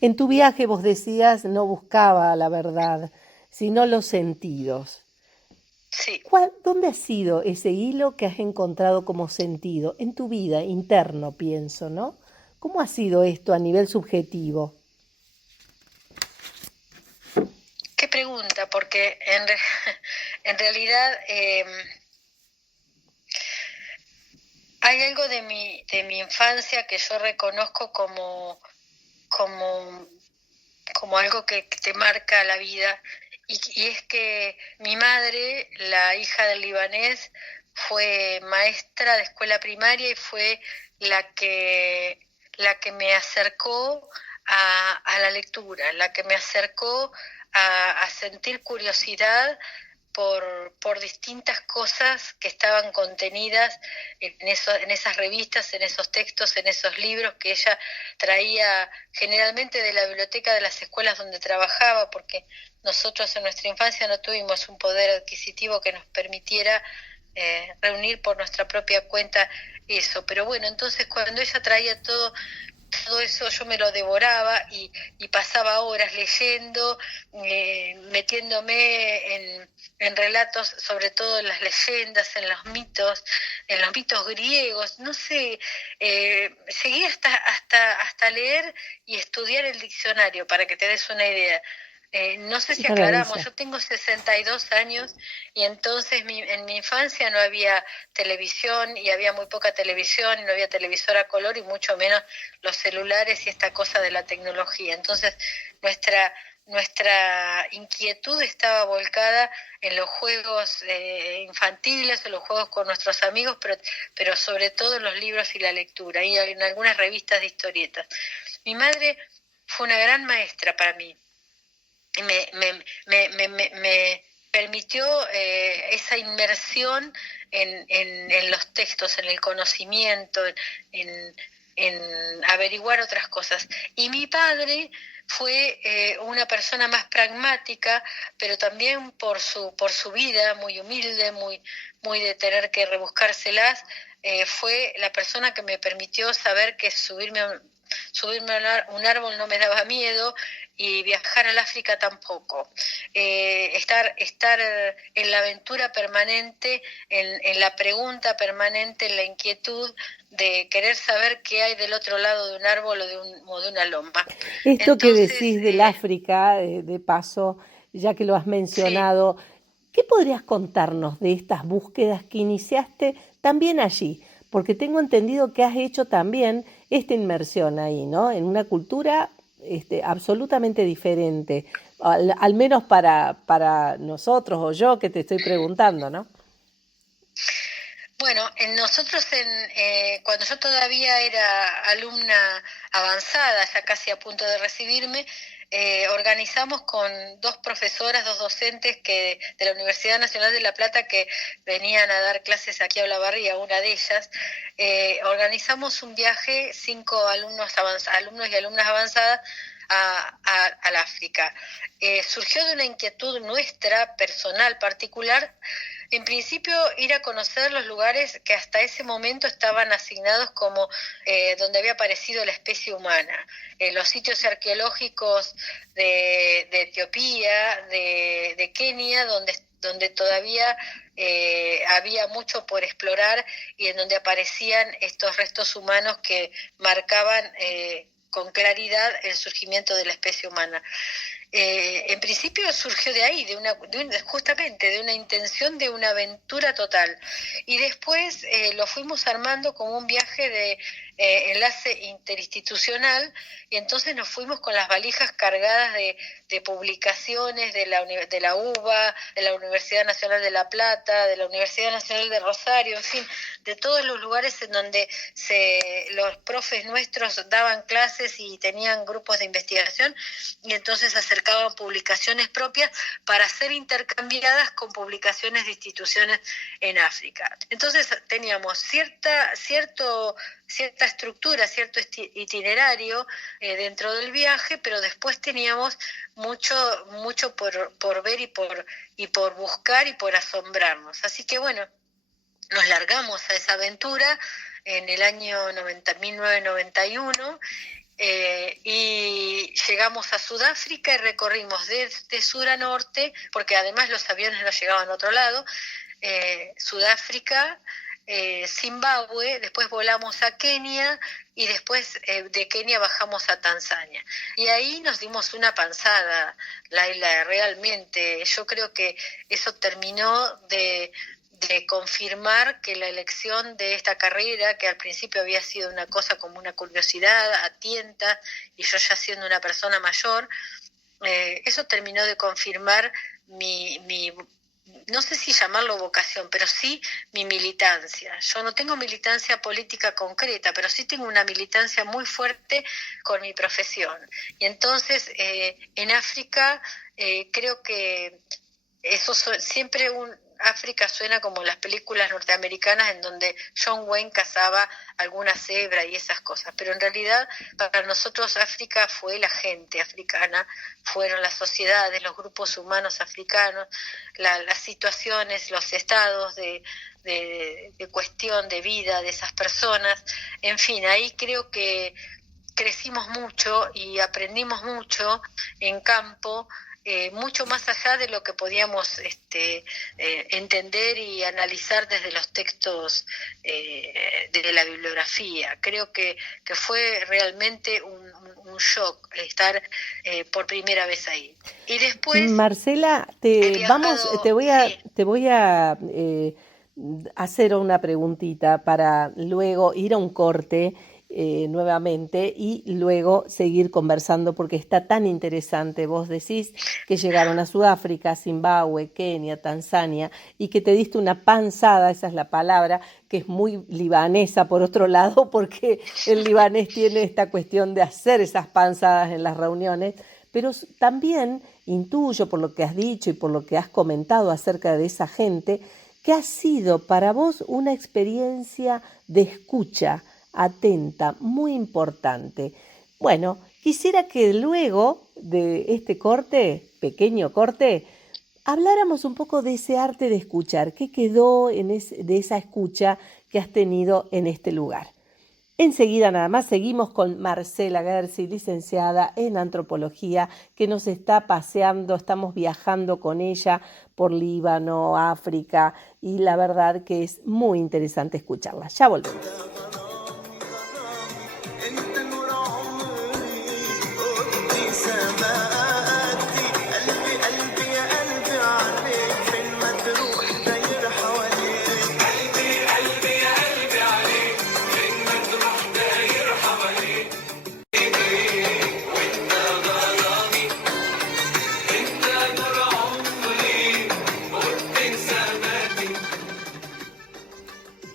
En tu viaje vos decías no buscaba la verdad, sino los sentidos. Sí. ¿Dónde ha sido ese hilo que has encontrado como sentido? En tu vida, interno, pienso, ¿no? ¿Cómo ha sido esto a nivel subjetivo? Qué pregunta, porque en realidad hay algo de mi infancia que yo reconozco como algo que te marca la vida. Y es que mi madre, la hija del libanés, fue maestra de escuela primaria y fue la que me acercó a la lectura, la que me acercó a sentir curiosidad por distintas cosas que estaban contenidas en esas revistas, en esos textos, en esos libros que ella traía generalmente de la biblioteca de las escuelas donde trabajaba, porque nosotros en nuestra infancia no tuvimos un poder adquisitivo que nos permitiera reunir por nuestra propia cuenta eso. Pero bueno, entonces cuando ella traía todo eso yo me lo devoraba y pasaba horas leyendo, metiéndome en relatos, sobre todo en las leyendas, en los mitos griegos, no sé, llegué hasta leer y estudiar el diccionario, para que te des una idea. No sé si aclaramos, yo tengo 62 años y entonces en mi infancia no había televisión y había muy poca televisión y no había televisor a color y mucho menos los celulares y esta cosa de la tecnología. Entonces nuestra inquietud estaba volcada en los juegos infantiles, en los juegos con nuestros amigos, pero sobre todo en los libros y la lectura y en algunas revistas de historietas. Mi madre fue una gran maestra para mí. Me permitió esa inmersión en los textos, en el conocimiento, en averiguar otras cosas. Y mi padre fue una persona más pragmática, pero también por su vida muy humilde, muy de tener que rebuscárselas, fue la persona que me permitió saber que subirme a un árbol no me daba miedo y viajar al África tampoco. Estar en la aventura permanente, en la pregunta permanente, en la inquietud de querer saber qué hay del otro lado de un árbol o de una loma. Esto que decís del África, de paso, ya que lo has mencionado, sí. ¿Qué podrías contarnos de estas búsquedas que iniciaste también allí? Porque tengo entendido que has hecho también esta inmersión ahí, ¿no? En una cultura absolutamente diferente, al menos para nosotros o yo que te estoy preguntando, ¿no? Bueno, nosotros cuando yo todavía era alumna avanzada, ya casi a punto de recibirme, organizamos con dos profesoras, dos docentes de la Universidad Nacional de La Plata que venían a dar clases aquí a Olavarría, una de ellas, organizamos un viaje, 5 alumnos y alumnas avanzadas al África. Surgió de una inquietud nuestra, personal, particular. En principio, ir a conocer los lugares que hasta ese momento estaban asignados como donde había aparecido la especie humana. Los sitios arqueológicos de Etiopía, de Kenia, donde todavía había mucho por explorar y en donde aparecían estos restos humanos que marcaban con claridad el surgimiento de la especie humana. En principio surgió de ahí, justamente de una intención de una aventura total. Y después lo fuimos armando como un viaje de enlace interinstitucional, y entonces nos fuimos con las valijas cargadas de publicaciones de la UBA, de la Universidad Nacional de La Plata, de la Universidad Nacional de Rosario, en fin, de todos los lugares en donde los profes nuestros daban clases y tenían grupos de investigación, y entonces acercaban publicaciones propias para ser intercambiadas con publicaciones de instituciones en África. Entonces teníamos cierta estructura, cierto itinerario dentro del viaje, pero después teníamos mucho por ver y por buscar y por asombrarnos. Así que bueno, nos largamos a esa aventura en el año 1991 y llegamos a Sudáfrica y recorrimos de sur a norte, porque además los aviones no llegaban a otro lado, Sudáfrica, Zimbabue, después volamos a Kenia y después de Kenia bajamos a Tanzania. Y ahí nos dimos una panzada, Laila, realmente. Yo creo que eso terminó de confirmar que la elección de esta carrera, que al principio había sido una cosa como una curiosidad a tientas, y yo ya siendo una persona mayor, eso terminó de confirmar mi no sé si llamarlo vocación, pero sí mi militancia. Yo no tengo militancia política concreta, pero sí tengo una militancia muy fuerte con mi profesión. Y entonces en África creo que eso siempre África suena como las películas norteamericanas en donde John Wayne cazaba alguna cebra y esas cosas, pero en realidad para nosotros África fue la gente africana, fueron las sociedades, los grupos humanos africanos, las situaciones, los estados de cuestión de vida de esas personas, en fin, ahí creo que crecimos mucho y aprendimos mucho en campo, mucho más allá de lo que podíamos entender y analizar desde los textos de la bibliografía. Creo que fue realmente un shock estar por primera vez ahí. Y después, Marcela, viajado, te voy a hacer una preguntita para luego ir a un corte nuevamente y luego seguir conversando porque está tan interesante. Vos decís que llegaron a Sudáfrica, Zimbabue, Kenia, Tanzania y que te diste una panzada, esa es la palabra, que es muy libanesa por otro lado, porque el libanés tiene esta cuestión de hacer esas panzadas en las reuniones, pero también intuyo por lo que has dicho y por lo que has comentado acerca de esa gente, que ha sido para vos una experiencia de escucha atenta, muy importante. Bueno, quisiera que luego de este corte, pequeño corte, habláramos un poco de ese arte de escuchar, qué quedó de esa escucha que has tenido en este lugar. Enseguida nada más seguimos con Marcela Gersi, licenciada en antropología, que nos está paseando, estamos viajando con ella por Líbano, África, y la verdad que es muy interesante escucharla. Ya volvemos.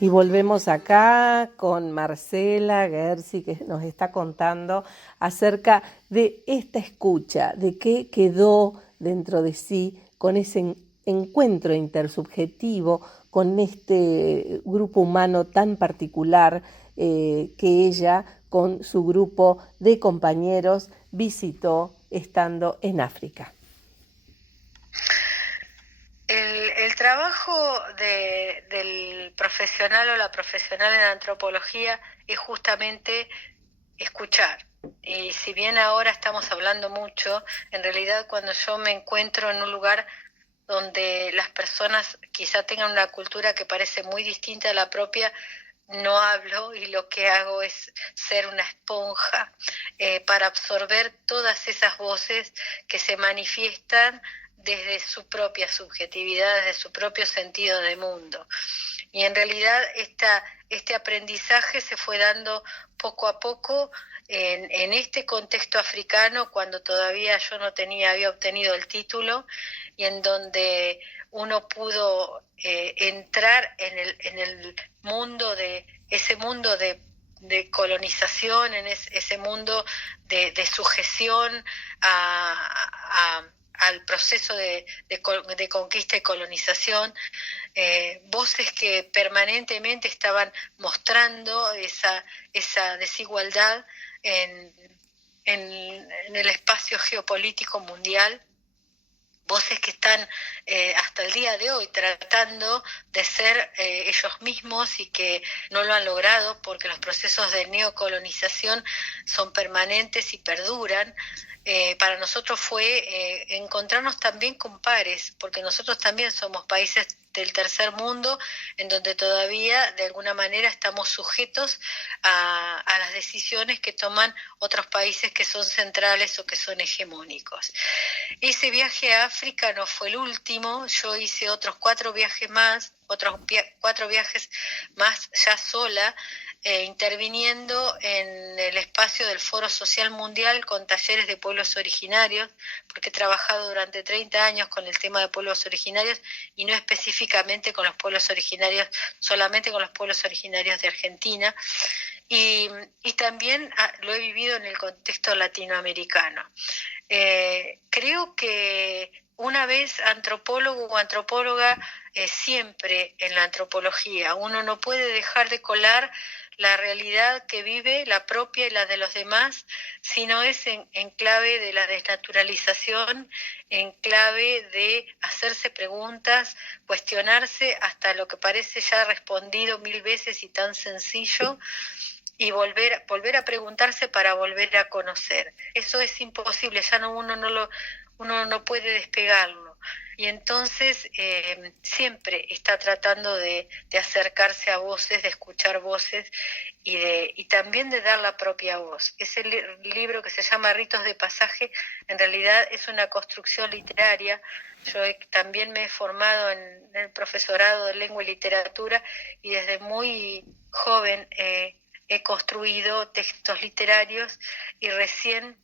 Y volvemos acá con Marcela Gersi, que nos está contando acerca de esta escucha, de qué quedó dentro de sí con ese encuentro intersubjetivo con este grupo humano tan particular que ella con su grupo de compañeros visitó estando en África. El trabajo del profesional o la profesional en antropología es justamente escuchar. Y si bien ahora estamos hablando mucho, en realidad cuando yo me encuentro en un lugar donde las personas quizá tengan una cultura que parece muy distinta a la propia, no hablo y lo que hago es ser una esponja para absorber todas esas voces que se manifiestan desde su propia subjetividad, desde su propio sentido de mundo. Y en realidad este aprendizaje se fue dando poco a poco en este contexto africano, cuando todavía yo no había obtenido el título, y en donde uno pudo entrar en el mundo ese mundo de colonización, en ese mundo de sujeción al proceso de conquista y colonización, voces que permanentemente estaban mostrando esa desigualdad en el espacio geopolítico mundial, voces que están hasta el día de hoy tratando de ser ellos mismos y que no lo han logrado porque los procesos de neocolonización son permanentes y perduran. Para nosotros fue encontrarnos también con pares, porque nosotros también somos países del tercer mundo, en donde todavía de alguna manera estamos sujetos a las decisiones que toman otros países que son centrales o que son hegemónicos. Ese viaje a África no fue el último, yo hice otros 4 viajes más, ya sola, interviniendo en el espacio del Foro Social Mundial con talleres de pueblos originarios, porque he trabajado durante 30 años con el tema de pueblos originarios y no específicamente con los pueblos originarios, solamente con los pueblos originarios de Argentina, y también lo he vivido en el contexto latinoamericano. Creo que una vez antropólogo o antropóloga, siempre en la antropología. Uno no puede dejar de colar la realidad que vive, la propia y la de los demás, sino es en clave de la desnaturalización, en clave de hacerse preguntas, cuestionarse hasta lo que parece ya respondido 1000 veces y tan sencillo, y volver a preguntarse para volver a conocer. Eso es imposible, ya uno no puede despegarlo. Y entonces siempre está tratando de acercarse a voces, de escuchar voces y también de dar la propia voz. Ese libro que se llama Ritos de Pasaje en realidad es una construcción literaria. Yo también me he formado en el profesorado de lengua y literatura y desde muy joven he construido textos literarios y recién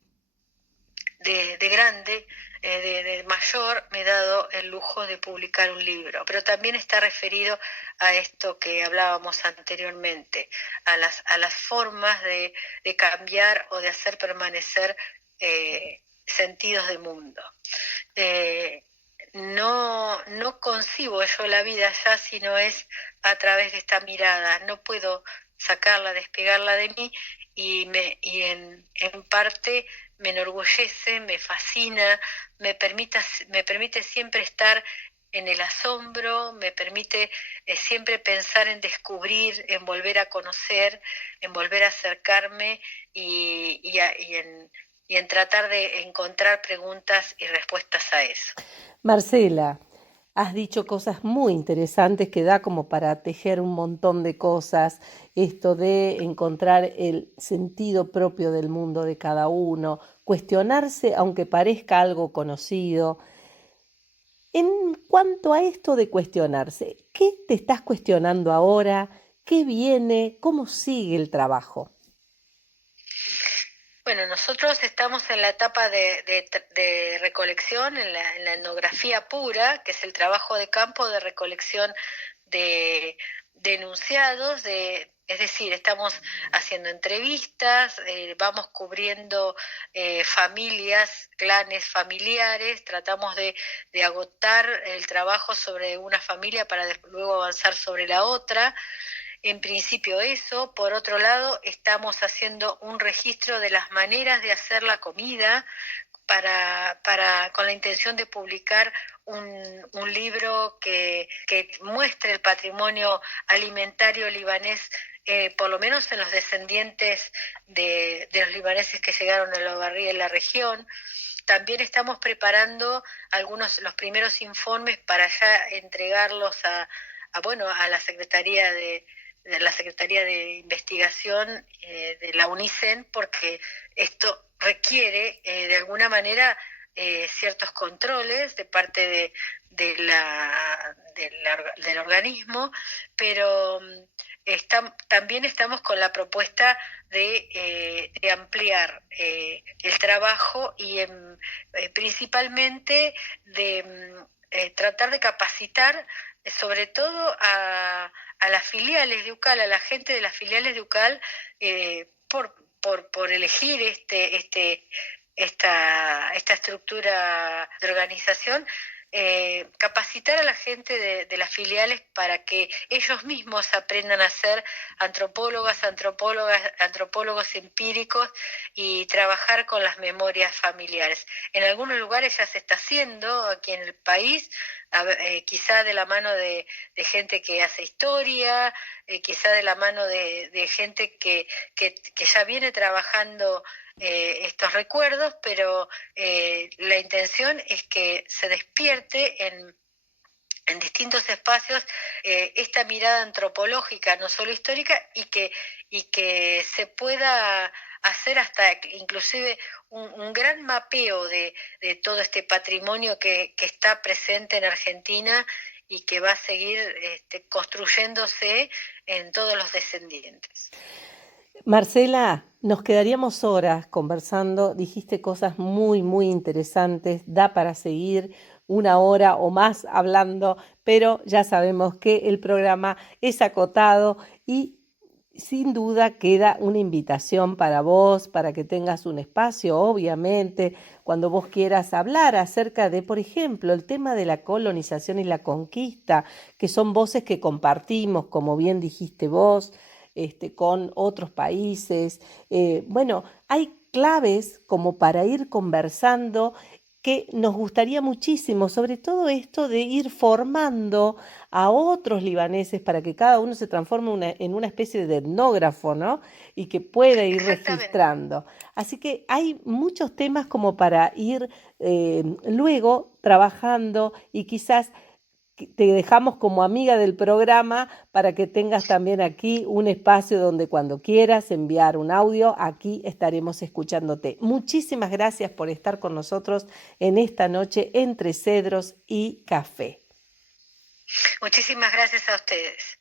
de grande, de mayor, me he dado el lujo de publicar un libro, pero también está referido a esto que hablábamos anteriormente, a las formas de cambiar o de hacer permanecer sentidos de mundo. No concibo yo la vida ya si no es a través de esta mirada, no puedo sacarla, despegarla de mí y en parte me enorgullece, me fascina, me permite siempre estar en el asombro, me permite siempre pensar en descubrir, en volver a conocer, en volver a acercarme y en tratar de encontrar preguntas y respuestas a eso. Marcela, has dicho cosas muy interesantes que da como para tejer un montón de cosas, esto de encontrar el sentido propio del mundo de cada uno, cuestionarse aunque parezca algo conocido. En cuanto a esto de cuestionarse, ¿qué te estás cuestionando ahora? ¿Qué viene? ¿Cómo sigue el trabajo? Bueno, nosotros estamos en la etapa de recolección, en la etnografía pura, que es el trabajo de campo de recolección de enunciados, es decir, estamos haciendo entrevistas, vamos cubriendo familias, clanes familiares, tratamos de agotar el trabajo sobre una familia para luego avanzar sobre la otra. En principio eso. Por otro lado, estamos haciendo un registro de las maneras de hacer la comida con la intención de publicar un libro que muestre el patrimonio alimentario libanés, por lo menos en los descendientes de los libaneses que llegaron a la Barría en la región. También estamos preparando los primeros informes para ya entregarlos a la Secretaría de Investigación de la UNICEN, porque esto requiere de alguna manera ciertos controles de parte del organismo, pero también estamos con la propuesta de ampliar el trabajo y principalmente de tratar de capacitar sobre todo a las filiales de UCAL, a la gente de las filiales de UCAL, por elegir esta estructura de organización, capacitar a la gente de las filiales para que ellos mismos aprendan a ser antropólogos empíricos y trabajar con las memorias familiares. En algunos lugares ya se está haciendo aquí en el país, quizá de la mano de gente que hace historia, quizá de la mano de gente que ya viene trabajando estos recuerdos, pero la intención es que se despierte en distintos espacios esta mirada antropológica, no solo histórica, y que se pueda hacer hasta inclusive un gran mapeo de todo este patrimonio que está presente en Argentina y que va a seguir construyéndose en todos los descendientes. Marcela, nos quedaríamos horas conversando, dijiste cosas muy, muy interesantes, da para seguir 1 hora o más hablando, pero ya sabemos que el programa es acotado y sin duda queda una invitación para vos, para que tengas un espacio, obviamente, cuando vos quieras hablar acerca de, por ejemplo, el tema de la colonización y la conquista, que son voces que compartimos, como bien dijiste vos, con otros países. Bueno, hay claves como para ir conversando que nos gustaría muchísimo, sobre todo esto de ir formando a otros libaneses para que cada uno se transforme en una especie de etnógrafo, ¿no? Y que pueda ir registrando. Así que hay muchos temas como para ir luego trabajando, y quizás te dejamos como amiga del programa para que tengas también aquí un espacio donde cuando quieras enviar un audio, aquí estaremos escuchándote. Muchísimas gracias por estar con nosotros en esta noche entre cedros y café. Muchísimas gracias a ustedes.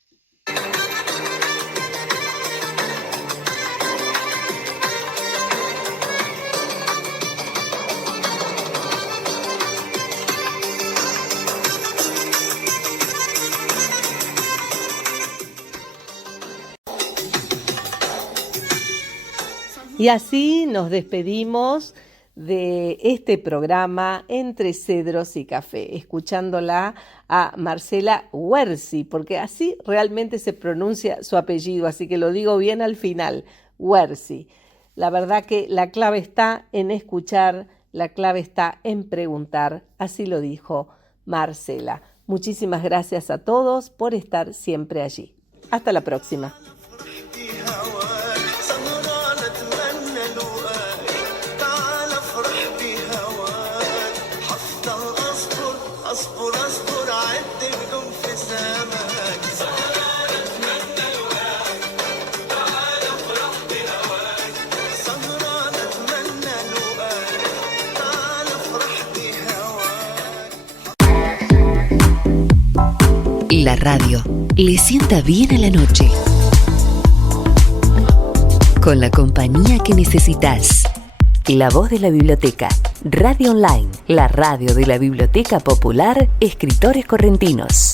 Y así nos despedimos de este programa Entre Cedros y Café, escuchándola a Marcela Huersi, porque así realmente se pronuncia su apellido, así que lo digo bien al final, Huersi. La verdad que la clave está en escuchar, la clave está en preguntar, así lo dijo Marcela. Muchísimas gracias a todos por estar siempre allí. Hasta la próxima. La radio le sienta bien a la noche, con la compañía que necesitas. La voz de la biblioteca, Radio Online, la radio de la Biblioteca Popular Escritores Correntinos.